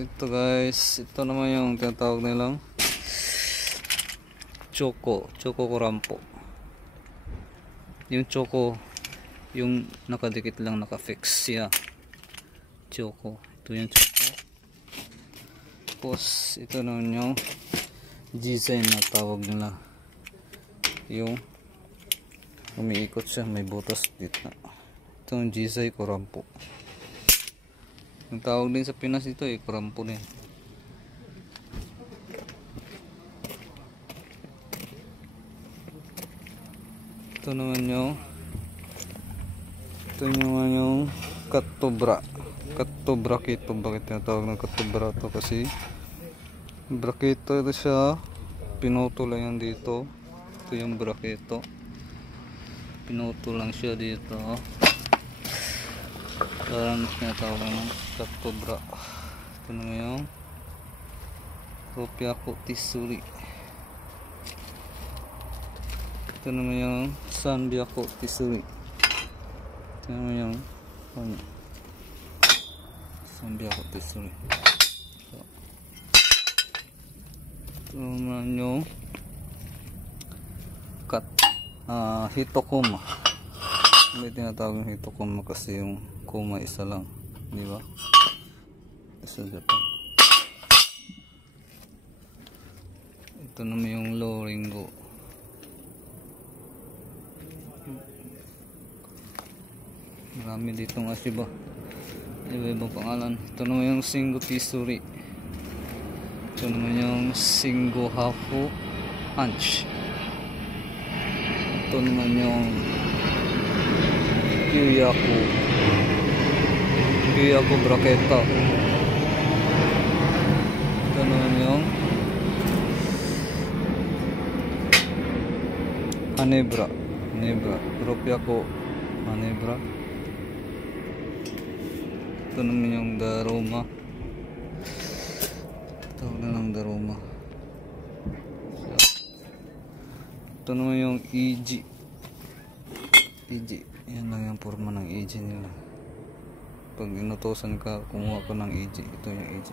Ito guys, ito naman yung tinatawag nilang choco kurampo. Yung choco, yung nakadikit lang, nakafix siya. Choco, ito yung choco. Tapos ito naman yung design na tawag nila, yung umiikot siya, may butas dito. Ito yung design kurampo. Ang tawag din sa Pinas ito kurampo din. Ito naman yung katobra. Katobrakito. Bakit tinatawag ng katobra to? Kasi brakito ito siya, pinuto lang yan dito. Ito yung brakito, pinuto lang siya dito. Parang tinatawag ng katobra. Ito naman yung Ropiaco Tisuri. Ito naman yung Sanbiaco Tisuri. Ito naman yung Sanbiaco Tisuri. Ito naman yung Hitokuma. May tinatawag yung Hitokuma kasi yung kuma isa lang, di ba? Sa Japan. Ito naman yung Loringo. Marami ditong asiba, iba-ibang pangalan. Ito naman yung Shingo Tisuri. Ito naman yung Shingo Hafu Punch. Ito naman yung Kyoyaku Braketa. Ito naman yung Hanebra. Ropiaco Hanebra. Ito naman yung Daruma. Ito na lang Daruma. Ito naman yung EG. Yan lang yung forma ng EG nila. Pag inutosan ka, kumuha ko ng EG. Ito yung EG.